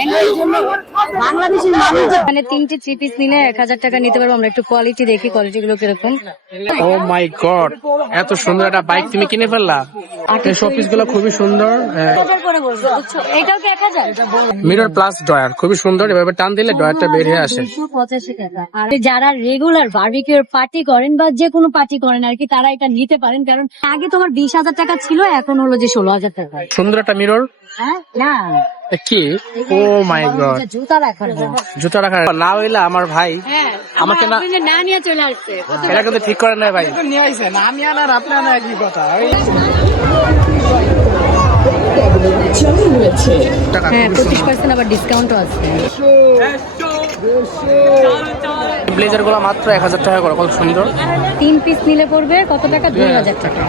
বেঙ্গলের জন্য বাংলাদেশের মানুষ মানে 3টে 3 পিস নিলে 1000 টাকা নিতে পারবো। আমরা একটু কোয়ালিটি দেখি, কোয়ালিটি গুলো কিরকম। ও মাই গড, এত সুন্দর একটা বাইক তুমি কিনে ফেললা। এই শোপিস গুলো খুবই সুন্দর। 1000 করে বলছো, বুঝছো? এটাও কি 1000? মিরর প্লাস ডয়ার খুবই সুন্দর, এভাবে টান দিলে ডয়ারটা বের হয়ে আসে। 285 টাকা। আর যারা রেগুলার বারবিকিউর পার্টি করেন বা যে কোনো পার্টি করেন আর কি, তারা এটা নিতে পারেন। কারণ আগে তোমার 20,000 টাকা ছিল, এখন হলো যে 16,000 টাকা। সুন্দর একটা মিরর। হ্যাঁ না কি, ও মাই গড, জুতা রাখার জুতা রাখা না হইলে আমার ভাই আমাকে না না নিয়ে চলে আসছে। এটা কিন্তু ঠিক করে নাই ভাই। নিয়ে আইছেন, আমি আনার আপনি আনা একই কথা। হ্যাঁ 25% আবার ডিসকাউন্টও আছে। ব্লেজার গুলো মাত্র 1000 টাকা করে, কত সুন্দর। 3 পিস নিলে পড়বে কত টাকা? 2000 টাকা।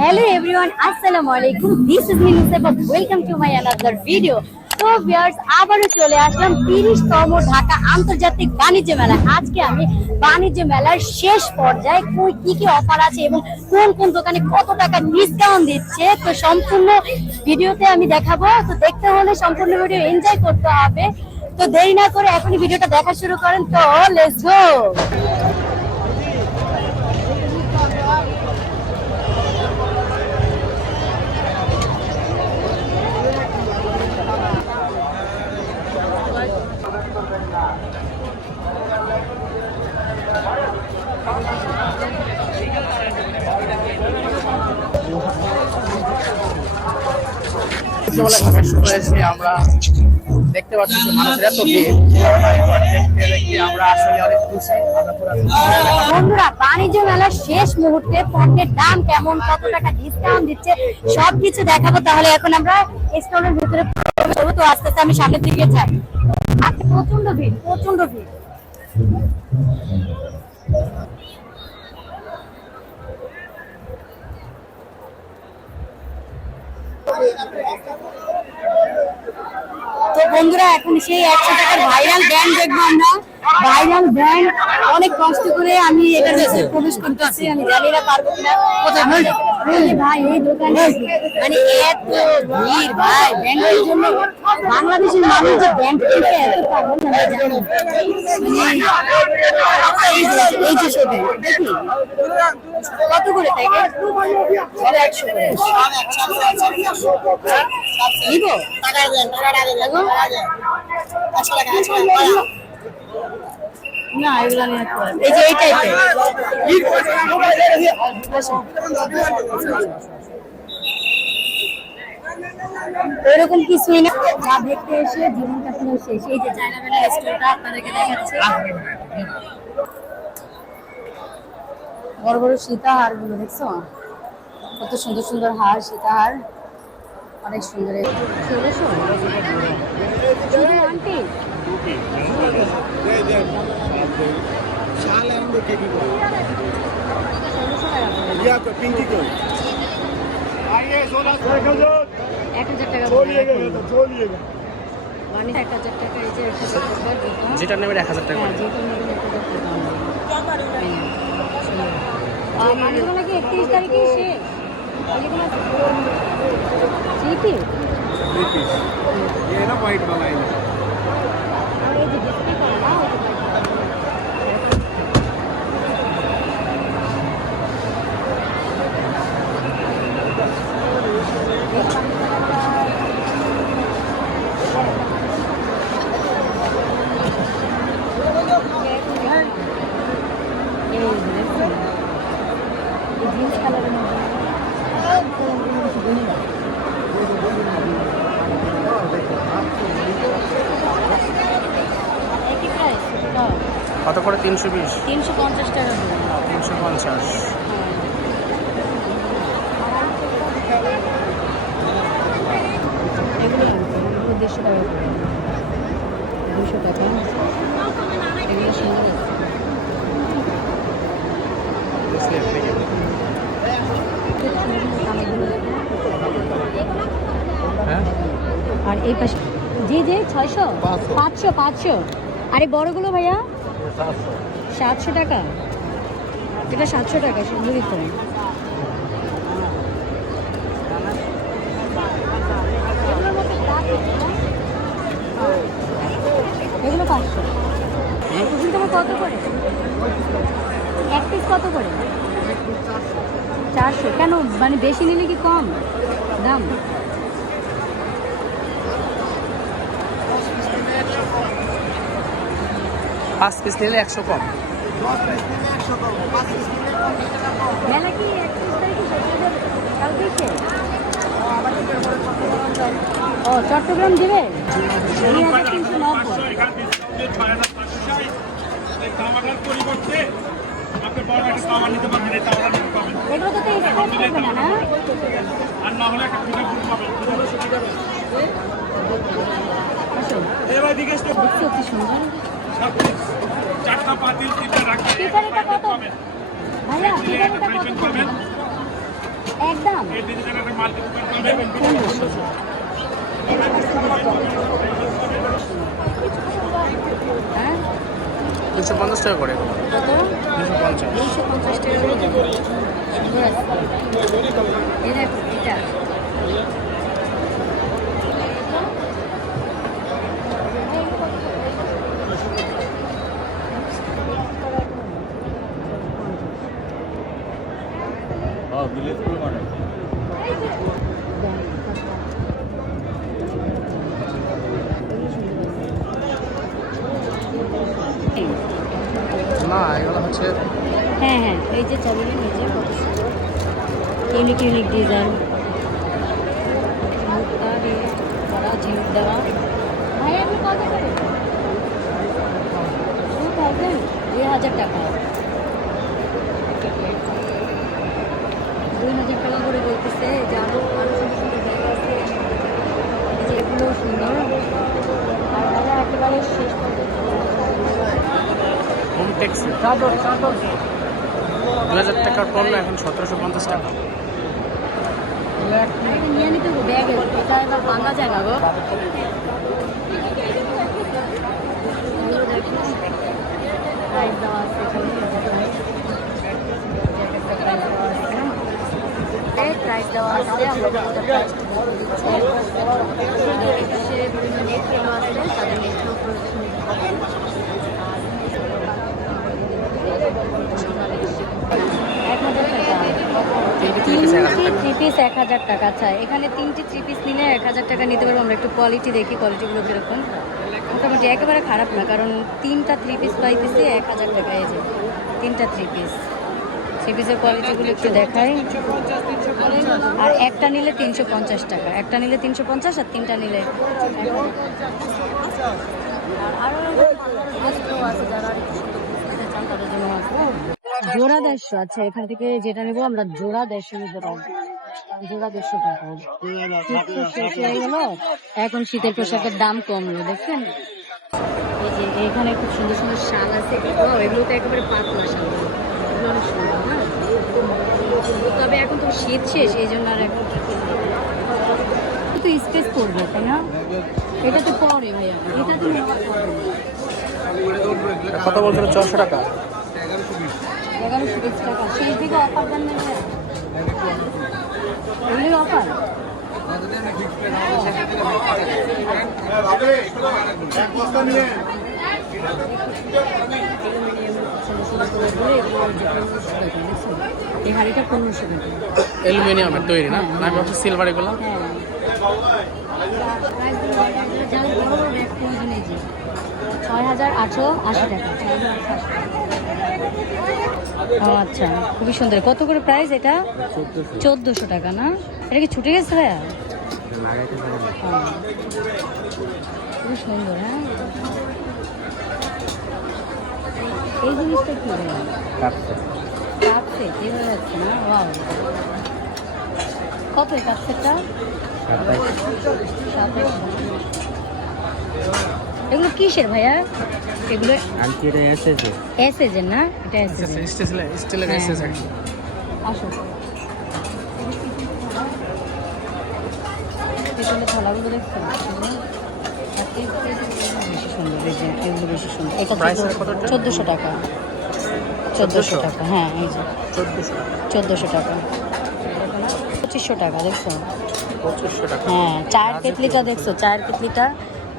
হ্যালো এভরিওয়ান, আসসালামু আলাইকুম। This is Minu safe, welcome to my another video. তো ভিউয়ার্স, আবারও চলে আসলাম 30তম ঢাকা আন্তর্জাতিক বাণিজ্য মেলা। আজকে আমি বাণিজ্য মেলার শেষ পর্যায়ে কি কি অফার আছে এবং কোন কোন দোকানে কত টাকা ডিসকাউন্ট দিচ্ছে, তো সম্পূর্ণ ভিডিওতে আমি দেখাবো। তো দেখতে হলে সম্পূর্ণ ভিডিও এনজয় করতে হবে। তো দেরি না করে এখনই ভিডিওটা দেখা শুরু করেন। তো লেটস গো। আমরা দেখতে পাচ্ছি যে মানুষের এত ভিড়, দেখতে আমরা আসলে অনেক খুশি। বন্ধুরা, বাণিজ্য মেলার শেষ মুহূর্তে পণ্যের দাম কেমন, কত টাকা ডিসকাউন্ট দিচ্ছে, সবকিছু দেখাবো। তাহলে এখন আমরা স্টলের ভিতরে প্রবেশ করবো। তো আস্তে আস্তে আমি সামনের দিকে যাই। আজকে প্রচন্ড ভিড়, প্রচন্ড ভিড়। তো বন্ধুরা, এখন সেই 100 টাকার ভাইরাল ব্র্যান্ড দেখবো আমরা। ভাইরাল ব্র্যান্ড অনেক কষ্ট করে আমি এটার ভিতরে প্রবেশ করতেছি। আমি জানি না পারবো কিনা। ভাই এই দোকানে মানে এত ভিড় ভাই, ব্র্যান্ডের জন্য বাংলাদেশের মানুষ যে ব্র্যান্ড থেকে এত পাগল আমরা জানি। এই যে শোবে দেখি কত করে থাকে? 100 করে নিব না, এগুলো নিয়ে এই যে এই টাইপের এরকম কিছুই না। যা দেখতে এসে জীবনটা পুরো শেষ। এই যে চায়না বেলার স্টোরটা আপনাদেরকে দেখাচ্ছি। বড় বড় সীতাহার গুলো দেখছো, কত সুন্দর সুন্দর হার, সীতাহার অনেক সুন্দর। আন্টি पिंकी को 1000 টাকা মানে 1000 টাকা। এই যে 1000 টাকা যেটা নেবেন 1000 টাকা। যেটা নেবেন 1000 টাকা। আর মালগুলো নাকি 31 তারিখে শেষ। এগুলো 3 পিস ये ना वाइट वाला है। আর এই যে ডিসপ্লে করা না, জিন্স কালারের মধ্যে একই প্রাইস। কত করে? 320, 350 টাকা। 350। এগুলো 150 টাকা করে, 200 টাকা। এগুলো সুন্দর আছে। আর এই পাশে জি জি 600, 500, 500। আরে বড়গুলো ভাইয়া 700 টাকা। এটা 700 টাকা সুন্দরই তো। এগুলোর মধ্যে কত করে? 400। কেন মানে বেশি নিলে কি কম দাম? পাঁচ পিস নিলে 100 কম। মেলা কি 31 তারিখে শেষ হয়ে যাবে? কালকেই শেষ? ও চট্টগ্রাম দিবে 2390। এগুলো তো স্পোর্ট করবে না না? আসো দেখছো কি সুন্দর। পিঠার এটা কত ভাইয়া? পিঠার এটা কত করবে? একদম 1500। হ্যাঁ 250 টাকা করে। কত? 250। 250 টাকা করে দেবো। সুন্দর আছে। এই দেখো এটা না এগুলো হচ্ছে হ্যাঁ হ্যাঁ এই যে চাবির নিচে কত সুন্দর ইউনিক ইউনিক ডিজাইন ঝিনুক দেওয়া। ভাই আপনি কত করে? 2000 2000 টাকা 2000 টাকা করে বলতেছে যে আরো সুন্দর সুন্দর ব্যাগ আছে এই যে এগুলো সুন্দর। আর ভাইয়া একেবারে শেষ পর্যন্ত হোম ট্যাক্সি 2000 টাকার পণ্য এখন 1750 টাকা। এটা নিয়ে নিতে হবে ব্যাগে, এটা এবার ভাঙা যায় না গো। প্রাইস দেওয়া আছে প্রাইস দেওয়া আছে আমরা প্রাইস দিচ্ছে বিভিন্ন নেটগুলো আছে তাদের নেটগুলো প্রদর্শনী 1000 টাকা। থ্রি পিস 1000 টাকা। আচ্ছা এখানে 3টি থ্রি পিস নিলে 1000 টাকা নিতে পারবো। আমরা একটু কোয়ালিটি দেখি, কোয়ালিটিগুলো কীরকম। মোটামুটি একেবারে খারাপ না, কারণ 3টা থ্রি পিস পাইতেছি 1000 টাকা। এই যে 3টা থ্রি পিসের কোয়ালিটিগুলো একটু দেখাই। আর একটা নিলে 350 টাকা, একটা নিলে 350 আর 3টা নিলে 1000 টাকা। আর আরও আছে যারা একটু সুন্দর বুঝতে চান তাদের জন্য আছে জোড়া 150। আচ্ছা এখান থেকে যেটা নেবো আমরা জোড়া 150 নিতে পারবো। জোড়া 150 টাকা। শীত তো শেষ হয়ে গেল, এখন শীতের পোশাকের দাম কমলো দেখছেন। এই যে এখানে খুব সুন্দর সুন্দর শাল আছে, এগুলো তো একেবারে পাতলা শাল, এগুলো অনেক সুন্দর। হ্যাঁ তবে এখন তো শীত শেষ এই জন্য আর এখন তো স্পেস করবে তাই না? এটা তো পরে ভাইয়া, এটা তো কত বলছিল? 400 টাকা 1120 টাকা। সেই দিকে অফার দেন না ভাইয়া? এগুলোর অফার এই হাড়িটা 1500 টাকা। অ্যালুমিনিয়ামের তৈরি না? না আমি ভাবছি সিলভার এগুলো। হ্যাঁ যার বড় বড় ব্যাগ প্রয়োজন এই যে 6880 টাকা। ও আচ্ছা খুবই সুন্দর। কত করে প্রাইস এটা? 1400 টাকা না? এটা কি ছুটে গেছে ভাইয়া? খুবই সুন্দর। হ্যাঁ এই জিনিসটা কি ভাইয়া? কাপ সেট এইভাবে যাচ্ছে না? ওয়াও কত এই কাপ সেটটা? 2700। এগুলো কিসের ভাইয়া? এগুলো এসএজের না? এটা এসএজের স্টিলের এসএস আর কি। আসো পেছনে থালাগুলো দেখছো বেশি সুন্দর। এই যে এগুলো বেশি সুন্দর। এটা 1400 টাকা। 1400 টাকা। হ্যাঁ এই যে 1400 টাকা। 2500 টাকা দেখছো? 2500 টাকা। হ্যাঁ চায়ের কেটলিটা দেখছো? চায়ের কেটলিটা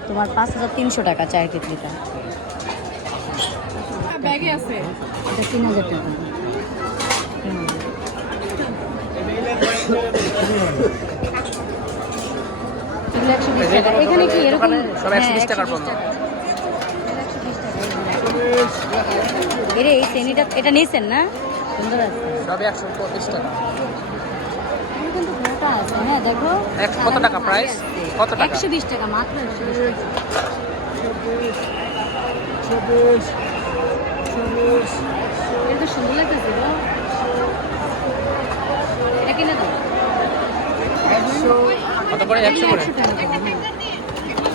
তোমার 5300 টাকা চায়ের কেটলিটা। ব্যাগে আছে এটা 3000 টাকা। এগুলো 120 টাকা। এখানে কি এরকম সব 120 টাকার পণ্য। এরে এই চেনিটা এটা নিয়েছেন না? সুন্দর আছে। সবে 125 টাকা। এগুলো কিন্তু মোটা আছে, হ্যাঁ দেখো। কত টাকা প্রাইস? কত টাকা? 120 টাকা মাত্র 120 টাকা। এটা তো সুন্দর লাগতেছে গো। এটা কিনে দাও। কত করে? 100 করে। 100 টাকা করে, হ্যাঁ।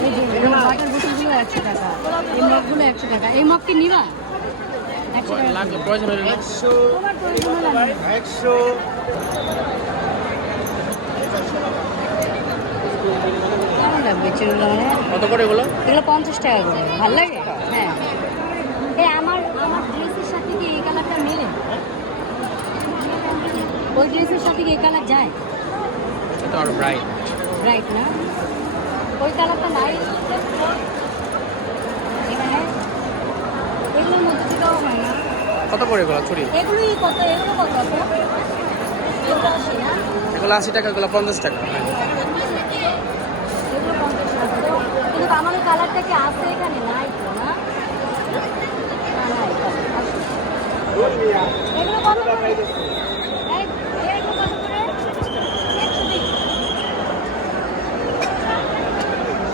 এই যে এই ওয়াটার বোতলগুলো 100 টাকা, এই মগগুলো 100 টাকা। এই মগ কি নিবা? 100 টাকা। লাগলে প্রয়োজন হলে তোমার প্রয়োজন হলে আমি নেবো। কেমন লাগবে চুলগুলো মানে? কত করে এগুলো? এগুলো 50 টাকা করে। ভালো লাগে? হ্যাঁ। আমার ড্রেসের সাথে কি এই কালারটা মেলে? ওই ড্রেসের সাথে কি এই কালার যায়? এটা আর ব্রাইট। রাইট না? ওই কালারটা নাই এখানে। এগুলোর মধ্যে থেকেও হয় না। কত করে এগুলো চুড়ি? এগুলো কত আপু? এগুলো 80 না? এগুলো 80 টাকা, এগুলো 50 টাকা। এগুলো 50 টাকা। কিন্তু আমার ওই কালারটা কি আছে এখানে? নাই তো না? নাই। এগুলো কত করে? এগুলো কত করে? 120।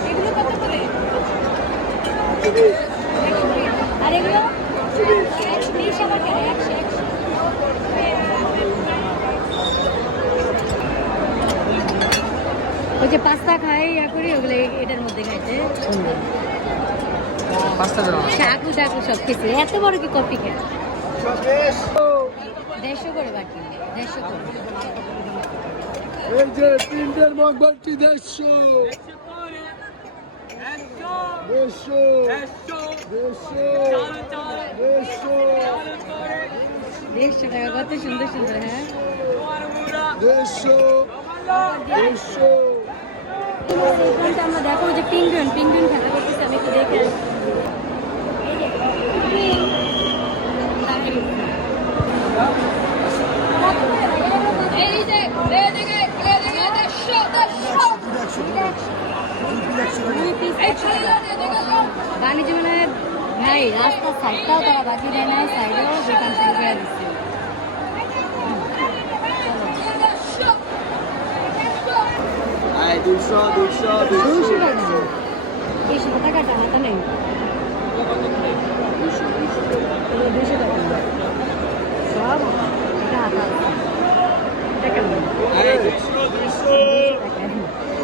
এগুলো কত করে? 120। আর এগুলো 120 আবার কেন? 100। ওই যে পাস্তা খাই ইয়া করি ওগুলো এটার মধ্যে খাইতে সুন্দর। পাঁচটা দেবো। শাকু শাকু সব কিছু। এত বড় কি কপি খেয়ে 150 করে বাকি। 150 করে। এই যে প্রিন্টের মগ বাটি 150 150 টাকা। কত সুন্দর সুন্দর, হ্যাঁ। এখানটা আমরা দেখো যে পিঙ্গুইন খেলা করতেছে। আমি একটু দেখে আসি। এই যে বাণিজ্য মেলায় ভাই রাস্তার সাইডটাও তারা বাকি দেয় না, সাইডেও দোকান শুরু করে দিচ্ছে। আয় 200 200 টাকা। এই 100 টাকাটা হাতে নেই। 200 টাকা সব এটা হাতে আছে। এটা কেমন? আরে 200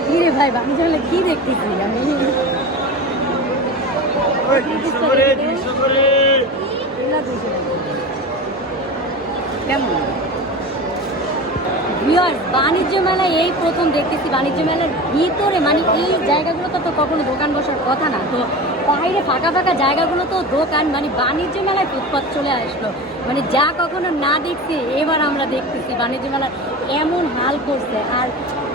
কি রে ভাই, বাণিজ্য মেলায় কি দেখতেছি আমি? কেমন ভিউয়ার্স, বাণিজ্য মেলায় এই প্রথম দেখতেছি। বাণিজ্য মেলার ভিতরে মানে এই জায়গাগুলোতে তো কখনো দোকান বসার কথা না, তো বাইরে ফাঁকা ফাঁকা জায়গাগুলো তো দোকান। মানে বাণিজ্য মেলায় ফুটপাত চলে আসলো, মানে যা কখনো না দেখছি এবার আমরা দেখতেছি। বাণিজ্য মেলার এমন হাল করছে। আর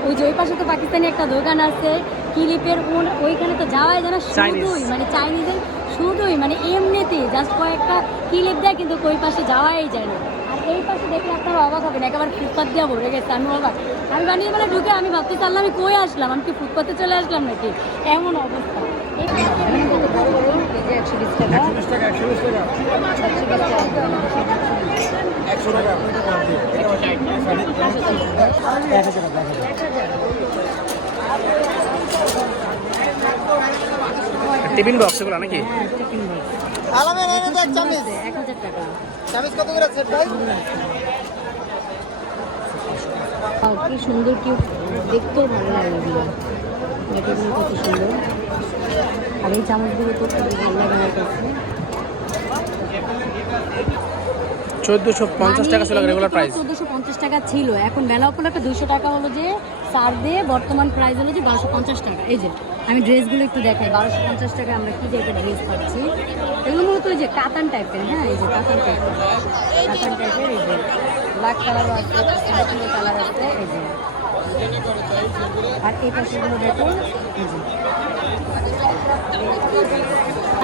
ওই যে ওই পাশে তো পাকিস্তানি একটা দোকান আছে ক্লিপের, ওইখানে তো যাওয়াই যায় না। শুধুই মানে চাইনিজের, শুধুই মানে এমনিতেই জাস্ট কয়েকটা ক্লিপ দেয়, কিন্তু ওই পাশে যাওয়াই যায় না। আর এই পাশে দেখলে আপনারা অবাক হবেন, একেবারে ফুটপাত দিয়ে ভরে গেছে। আমি অবাক। আমি বানিয়ে মানে ঢুকে আমি ভাবতে চাইলাম আমি কই আসলাম, আমি কি ফুটপাতে চলে আসলাম নাকি, এমন অবস্থা। এখানে কত বড় বড় কেজি 120 টাকা। 120 টাকা 120 টাকা 100 টাকা টিফিন বক্স এগুলো নাকি? হ্যাঁ, টিফিন বক্স। আলামের এনে দেখ চামিচ 1000 টাকা। চামিচ কত করে সেট ভাই? কি সুন্দর, কি দেখতেও ভালো লাগে এগুলো। এগুলো কত সুন্দর। আর এই চামচগুলো তো খুব ভালো লাগে আমার কাছে। 1450 টাকা ছিল রেগুলার প্রাইস। 1450 টাকা ছিল, এখন মেলা উপলক্ষে 200 টাকা হলো যে সার দিয়ে, বর্তমান প্রাইস হলো যে 1250 টাকা। এই যে আমি ড্রেসগুলো একটু দেখাই। 1250 টাকা আমরা কি টাইপের ড্রেস পাচ্ছি। এগুলো মূলত ওই যে কাতান টাইপের, হ্যাঁ এই যে কাতান টাইপের, এই যে ব্ল্যাক কালারও আছে, স্কাই কালার আছে, এই যে। আর এই পাশেগুলো দেখো, এই যে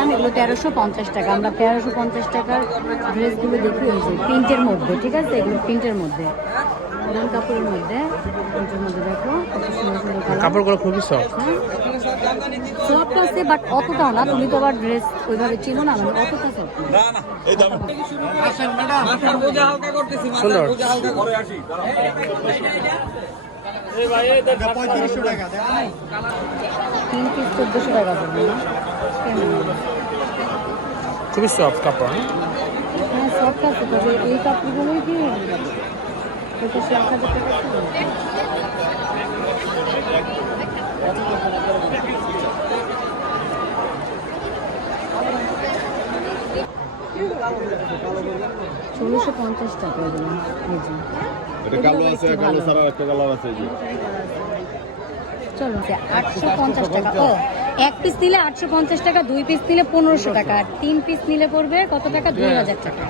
আমি এগুলো 1350 টাকা। আমরা 1350 টাকার ড্রেসগুলো দেখি, এই যে প্রিন্টের মধ্যে, ঠিক আছে, এগুলো প্রিন্টের মধ্যে। পুরান কাপড়ের মধ্যে, এটার মধ্যে দেখো কত সুন্দর সুন্দর কালার। কাপড়গুলো খুবই সফট। সফট আছে বাট অতটাও না, তুমি তো আবার ড্রেস ওইভাবে চিনো না, মানে অতটা সফট না। সুন্দর। 3500 টাকা। 3 পিস 1400 টাকা পড়বে না? খুবই সফট কাপড়। হ্যাঁ সফট আছে, তবে এই কাপড়গুলোই কি এটা 1000 টাকা ছিল। $1650 টাকা এগুলো। এই যে এটা কালো আছে, কালো ছাড়া একটা কালার আছে এই যে। চলো 850 টাকা। ও এক পিস নিলে 850 টাকা, 2 পিস নিলে 1500 টাকা, আর 3 পিস নিলে পড়বে কত টাকা? 2000 টাকা।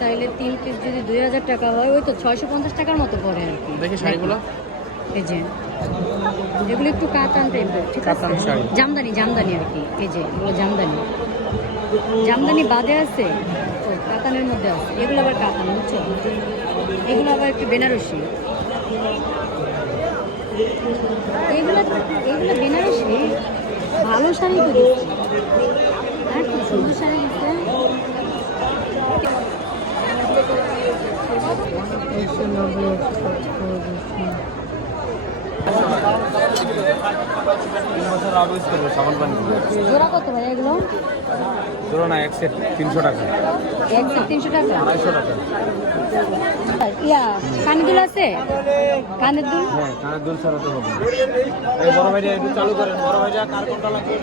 তাইলে 3 পিস যদি 2000 টাকা হয়, ওই তো 650 টাকার মতো পড়ে আর কি। দেখি শাড়িগুলো। এই যে এগুলো একটু কাতান টাইপের, ঠিক আছে? কাতান শাড়ি। জামদানি জামদানি আর কি। এই যে এগুলো জামদানি, জামদানি বাদে আছে তো কাতানের মধ্যে আছে। এগুলো আবার কাতান, বুঝছো? এগুলো আবার একটু বেনারসি। এগুলো এগুলো বেনারসি। ভালো শাড়ি তো দিচ্ছে, হ্যাঁ খুব সুন্দর শাড়ি দিচ্ছে। জোড়া কত ভাই এগুলো? না এক সেট 300 টাকা। এক সেট 300 টাকা। 250 টাকা। ইয়া কানের দুল আছে? কানের দুল হ্যাঁ, কানের দুল ছাড়া তো হবে না। এই বড় ভাইটা একটু চালু করেন, বড় ভাইটা কার কোনটা লাগবে?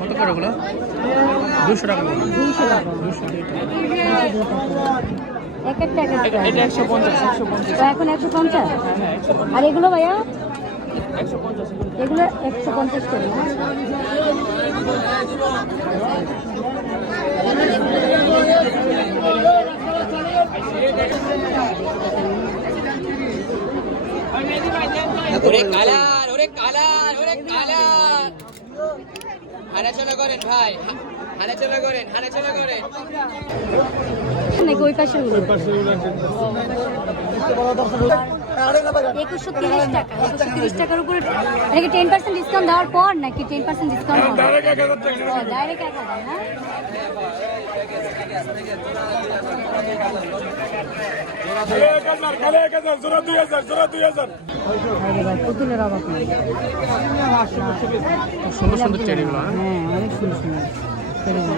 কত করে ওগুলো? 200 টাকা করে। 200 টাকা। 200 এক একটা এক একটা। এটা 150 তো এখন 150। আর এগুলো ভাইয়া? 150। এগুলো 150 করে। ওরে কালার, ওরে কালার, ওরে কালার। হানাচলা করেন ভাই, হানাচলা করেন, হানাচলা করেন। নাকি ওই পাশের গুলো? 2130 টাকা। 2130 টাকার উপরে নাকি 10% ডিসকাউন্ট দেওয়ার পর নাকি 10% ডিসকাউন্ট হবে? ডাইরেক্ট 1000 না? পুতুলের অভাব নেই। সুন্দর সুন্দর টেরিগুলো। হ্যাঁ অনেক সুন্দর সুন্দর টেরিগুলো।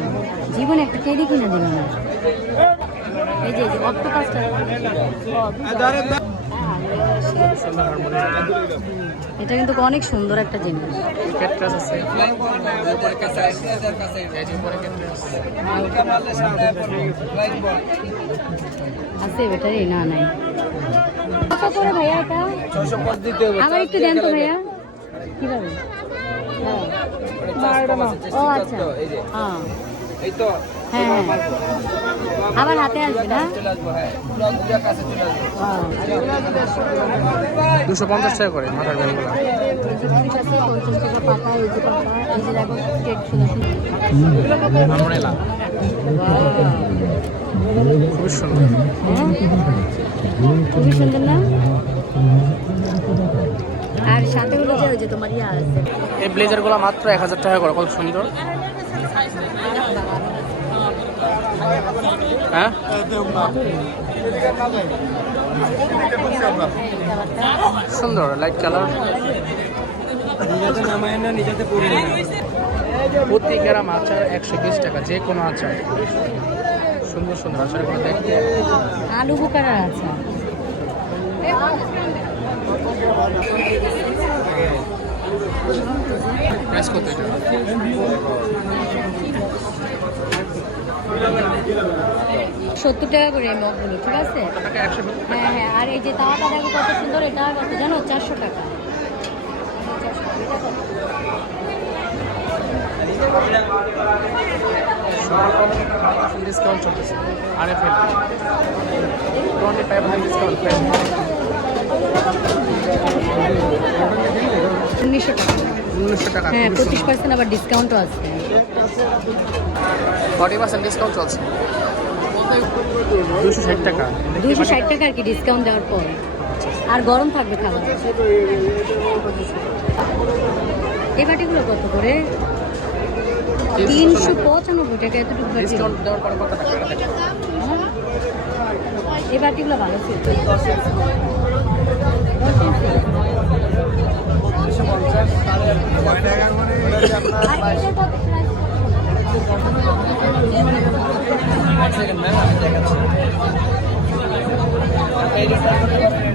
জীবনে একটা টেরি কিনে দিল না। এই যে অক্টোপাসটা সুন্দর হারমোনি। এটা কিন্তু অনেক সুন্দর একটা জিনিস। ক্যাটরাস আছে। উপরে কাছে, এদের কাছে। এই যে উপরে ক্যাটরাস। আছে ব্যাটারি? না নাই। কত করে ভাইয়া এটা? 650 দিতে হবে। আবার একটু দেন তো ভাইয়া। কিভাবে? হ্যাঁ। ও আচ্ছা। এই যে, হ্যাঁ এই তো হ্যাঁ হ্যাঁ। আবার হাতে আসবে না? চলে আসবো, হ্যাঁ। পুরো দুটা কাছে চলে আসবো। 250 টাকা করে মাথার ব্যান্ডগুলো। 50 টাকা পাতা, এই যে পাতা, এই যে দেখো কেক সুন্দর সুন্দর। আমরেলা খুবই সুন্দর। হ্যাঁ খুবই সুন্দর না? আর সাথে হলো যে ওই যে তোমার ইয়া আছে। এই ব্লেজারগুলো মাত্র 1000 টাকা করে। কত সুন্দর। হ্যাঁ সুন্দর লাইট কালার। প্রতি গ্রাম আচার 120 টাকা। যে কোনো আচার সুন্দর সুন্দর আচারগুলো দেখতে। আলু বোকারা আছে। প্রেস করতে এটা 70 টাকা করে এই মগগুলো, ঠিক আছে? টাকা 170 টাকা। হ্যাঁ হ্যাঁ। আর এই যে তাওয়াটা দেখো কত সুন্দর, এটা কত জানো? 400 টাকা। ডিসকাউন্ট চলতেছে। RFL 25% discount. 1900 টাকা। 1900 টাকা। হ্যাঁ খুবই সুন্দর। 25% আবার ডিসকাউন্টও আছে। 40% ডিসকাউন্ট চলছে। 260 টাকা। 260 টাকা আর কি ডিসকাউন্ট দেওয়ার পর। আর গরম থাকবে খাবার। এই বাটিগুলো কত করে? 395 টাকা এতটুকু বাটি। ডিসকাউন্ট দেওয়ার পর কত টাকা? এই বাটিগুলো ভালো ছিল। আর এটার কত price? এক সেকেন্ড ম্যাম, আমি দেখাচ্ছি। এটা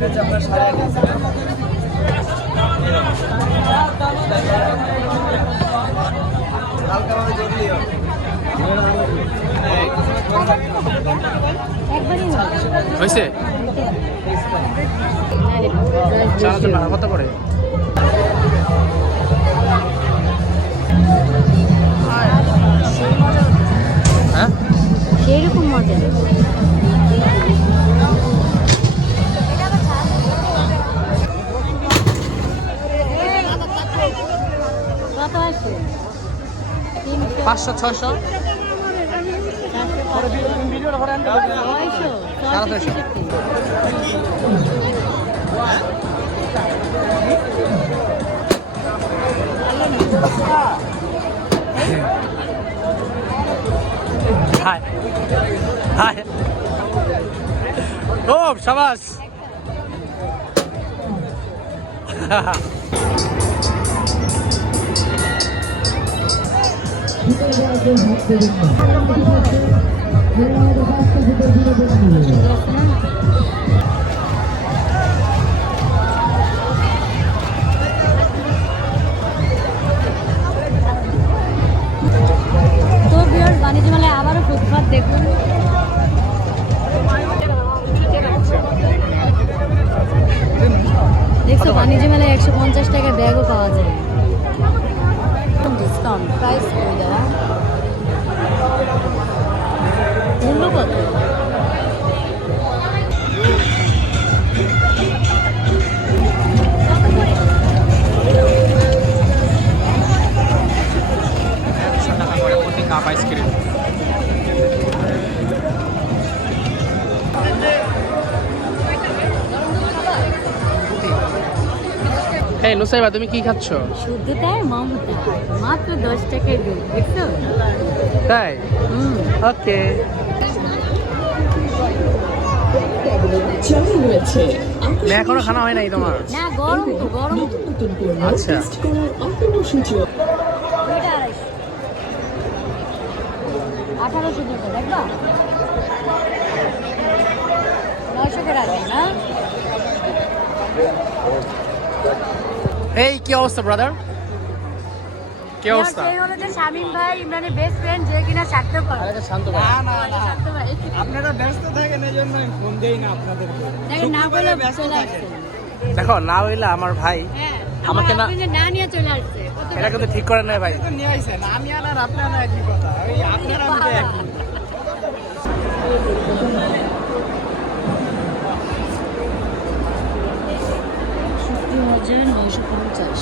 হচ্ছে আপনার 8.5 হালকাভাবে জরুরি হবে। একবারই হবে। হয়েছে? চালাতে টাকা কত করে? হ্যাঁ, সেইরকম মজা। কত আছে? 500 600 হাই হাই ও শাবাশ তো ভিউয়ার্স বাণিজ্য মেলায় আবারও ফুটপাত দেখুন। দেখছো বাণিজ্য মেলায় 150 টাকা ব্যাগও পাওয়া যায়। ডিসকাউন্ট প্রাইস করে দেওয়া। মূল্য কত? প্রতি কাপ আইসক্রিম। এই নুসাইবা, তুমি কি খাচ্ছ? শুদ্ধতায় মমতা, মাত্র 10 টাকায় দুধ, দেখছো? তাই? ওকে। এখনো খানা হয় নাই তোমার? না গরম তো, গরম তো। আচ্ছা, 1800 টাকা দেখবা? 900 করে আসবে না? এই কি অবস্থা ব্রাদার? কি অবস্থা? সেই হলো যে শামীম ভাই ইমরানের বেস্ট ফ্রেন্ড, যে কিনা স্বার্থপর। আরে শান্ত ভাই। স্বার্থ ভাই। আপনারা ব্যস্ত থাকেন এই জন্য আমি ফোন দেই না আপনাদেরকে। দেখেন না বলে চলে আসছে। দেখো না হইলে আমার ভাই হ্যাঁ, আমাকে না- আমাকে না নিয়ে চলে আসছে। কত এটা কিন্তু ঠিক করে নাই ভাই। তো নিয়ে আইছেন, আমি আর আপনি আনা একই কথা। ওই আপনারা আমি তো একই। 950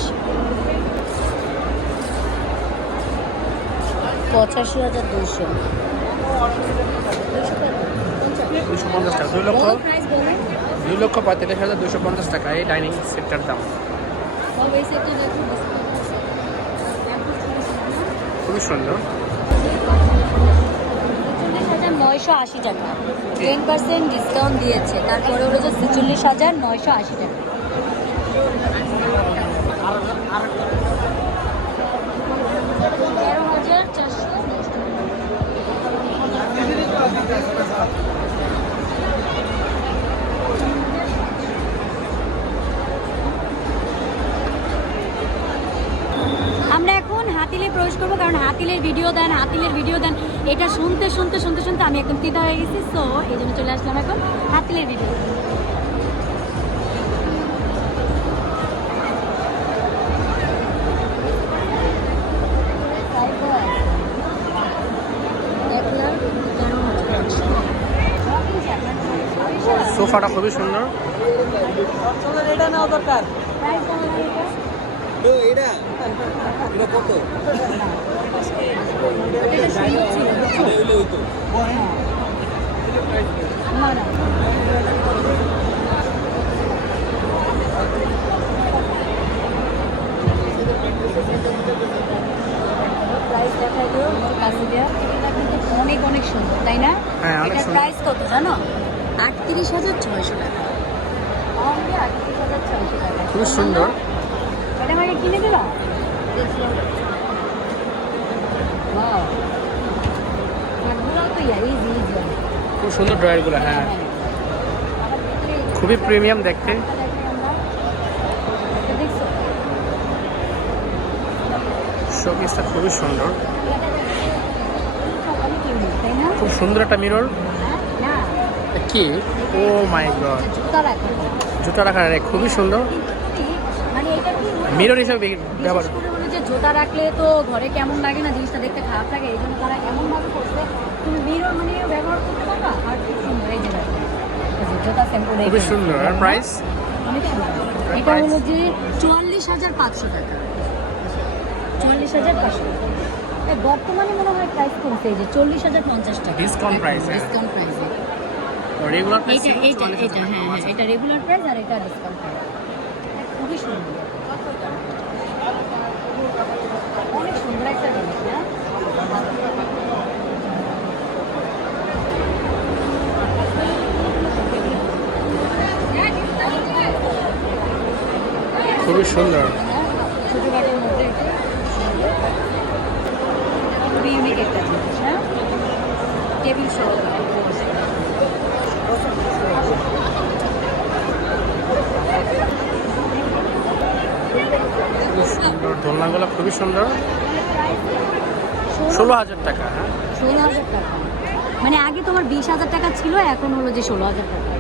85,200 250 টাকা, 2,45,250 টাকা এই ডাইনিং সেটটার দাম। খুবই সুন্দর। 46,980 টাকা 10% ডিসকাউন্ট দিয়েছে, তারপরে হলো যে 46,980 টাকা। আমরা এখন হাতিলে প্রবেশ করবো, কারণ হাতিলের ভিডিও দেন এটা শুনতে আমি একদম তিতা হয়ে গেছি। সো এই জন্য চলে আসলাম এখন হাতিলের ভিডিও। সোফাটা খুবই সুন্দর। এটা নাও দরকার। তো এটা কত? না না প্রাইস দেখাই দিও কাছে দেওয়া এটা কিন্তু অনেক অনেক সুন্দর তাই না? হ্যাঁ, অনেক এটার সুন্দর। প্রাইস কত জানো? 38,600 টাকা। অনলি 38,600 টাকা। খুব সুন্দর। এটা আমাকে কিনে দিবা? ওয়াও এগুলো তো ইজি ইজি খুব সুন্দর ড্রয়ারগুলো, হ্যাঁ খুবই প্রিমিয়াম দেখতে। দেখছো শোকেসটা খুবই সুন্দর, অনেক ইউনিক তাই না? খুব সুন্দর একটা মিরর। না কি, ও মাই গড, জুতা রাখো জুতা রাখার রেক খুবই সুন্দর। মানে এটা কি মিরর হিসেবে ব্যবহার। বিশেষ করে হলো যে জুতা রাখলে তো ঘরে কেমন লাগে না, জিনিসটা দেখতে খারাপ লাগে, এই জন্য তারা এমন ভাবে করছে তুমি মিরর মানে ব্যবহার করতে পারবা। আর খুব সুন্দর এই যে দেখো, এই যে জুতা স্যাম্পল খুবই সুন্দর। আর প্রাইস? অনেক সুন্দর। এটা হলো যে 44,500 টাকা। 44,500 টাকা। এই বর্তমানে মনে হয় প্রাইস কমছে, এই যে 40,050 টাকা Discount price, হ্যাঁ। ডিসকাউন্ট প্রাইসে। রেগুলার প্রাইস এটা এটা এটা হ্যাঁ হ্যাঁ এটা রেগুলার প্রাইস আর এটা ডিসকাউন্ট প্রাইস। খুবই সুন্দর, অনেক সুন্দর একটা জিনিস না? খুবই সুন্দর। ছোটখাটোর মধ্যে এটা খুবই ইউনিক একটা জিনিস। হ্যাঁ টেবিল সহ খুব সুন্দর দোলনাগুলো, খুবই সুন্দর। 16,000 টাকা। হ্যাঁ 16,000 টাকা। মানে আগে তোমার 20,000 টাকা ছিল, এখন হলো যে 16,000 টাকা।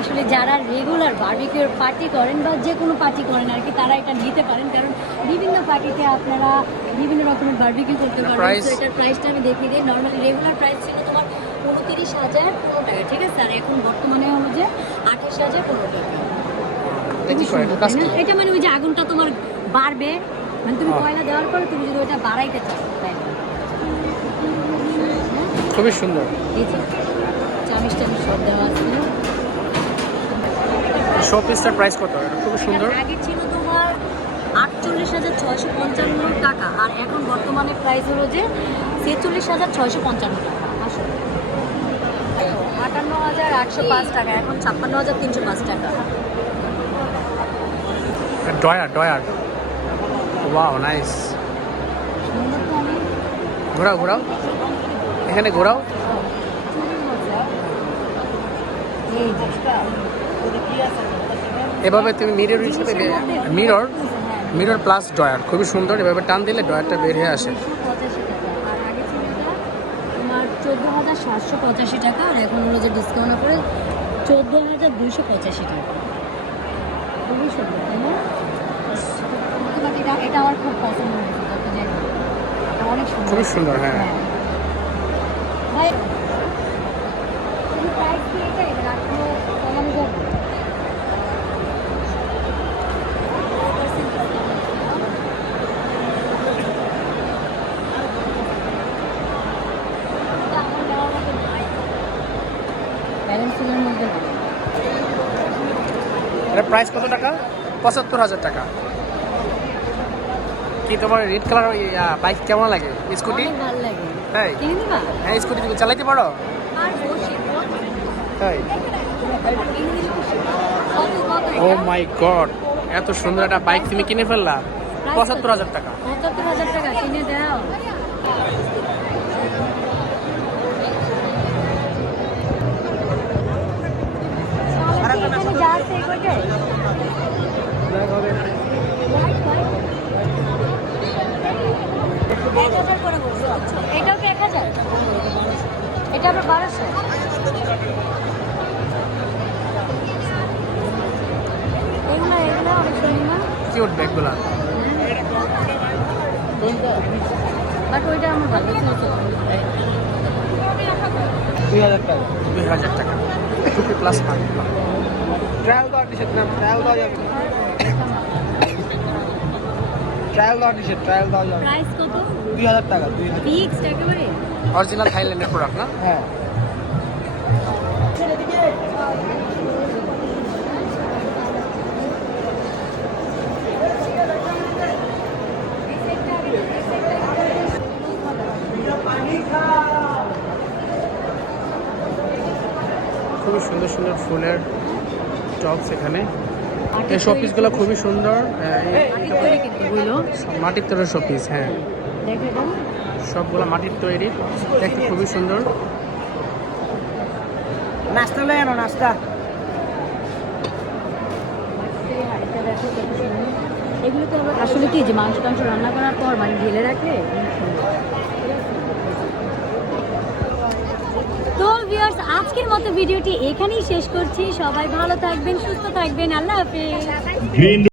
আসলে যারা রেগুলার বারবিকিউর পার্টি করেন বা যে কোনো পার্টি করেন আর কি, তারা এটা নিতে পারেন, কারণ বিভিন্ন পার্টিতে আপনারা বিভিন্ন রকমের বারবিকিউ করতে পারবেন। Price? তো এটার প্রাইসটা আমি দেখিয়ে দিই। নর্মালি রেগুলার প্রাইস ছিল তোমার 29,015 টাকা, ঠিক আছে? আর এখন বর্তমানে হলো যে 28,015 টাকা। এটা কি করে? কাজ কি? এটা মানে ওই যে আগুনটা তোমার বাড়বে, মানে তুমি কয়লা দেওয়ার পরে তুমি যদি ওইটা বাড়াইতে চাও তাই না? খুবই সুন্দর। এই যে চামিচ টামিচ সব দেওয়া আছে। শো পিসটার প্রাইস কত? এটা খুবই সুন্দর। এটা আগে ছিল তোমার 48,655 টাকা, আর এখন বর্তমানে প্রাইস হলো যে 46,655 টাকা। আসলে 58,805 টাকা, এখন 56,305 টাকা। ডয়ার। Wow nice. সুন্দর তো অনেক। ঘোরাও ঘোরাও, এখানে ঘোরাও। এই যে এভাবে তুমি মিরর হিসেবে মিরর প্লাস ডয়ার, খুবই সুন্দর। এভাবে টান দিলে ডয়ারটা বের হয়ে আসে। 285 টাকা। আর আগে ছিল এটা তোমার 14,785 টাকা, আর এখন হলো যে ডিসকাউন্ট করে 14,285 টাকা। খুবই সুন্দর তাই না? তোমার এটা এটা আমার খুব পছন্দ হয়েছে, যত যাই হোক। এটা অনেক সুন্দর, খুবই সুন্দর, হ্যাঁ। ভাই তুমি প্রাইস কি এটাই রাখো কমানো যাবে? ব্যালেন্সিংয়ের মধ্যে না। এটা প্রাইস কত টাকা? 75,000 টাকা। কি তোমার রেড কালার বাইক কেমন লাগে? স্কুটি? অনেক ভালো লাগে। তাই? কিনে দিবা? হ্যাঁ, স্কুটি তুমি চালাইতে পারো? আর বসে তাই? কিনে দিলে খুশি। কত ও মাই গড, এত সুন্দর একটা বাইক তুমি কিনে ফেললা 75,000 টাকা। 75,000 টাকা কিনে দাও। এখানে যা আছে এগুলোটাই? White, white? 1,000 করে বলছো। এটাও কি 1,000? এটা আবার 1200। এগুলো অনেক সুন্দর না? কিউট ব্যাগগুলা। বাট ওইটা আমার ভালো লাগছে। 2,000 টাকা। 2,000 টাকা। 2K plus mark. ট্রায়াল দেওয়া নিষেধ না, ট্রায়াল দেওয়া যাবে। ট্রায়াল দেওয়া কিসের ট্রায়াল দেওয়া যাবে প্রাইস কত? 2000 টাকা 2000 ফিক্সড একেবারে? অরিজিনাল থাইল্যান্ডের প্রোডাক্ট না? হ্যাঁ খুবই সুন্দর সুন্দর ফুলের টপস এখানে। এই শোপিসগুলো খুবই সুন্দর। মাটির তৈরি শোপিস, হ্যাঁ সবগুলো মাটির তৈরি, দেখতে খুবই সুন্দর। নাস্তা লয়ে আনো নাস্তা এগুলো তো আবার আসলে কি যে মাংস টাংস রান্না করার পর মানে ঢেলে রাখলে তো ভিউয়ার্স আজকের মতো ভিডিওটি এখানেই শেষ করছি। সবাই ভালো থাকবেন, সুস্থ থাকবেন, আল্লাহ হাফেজ।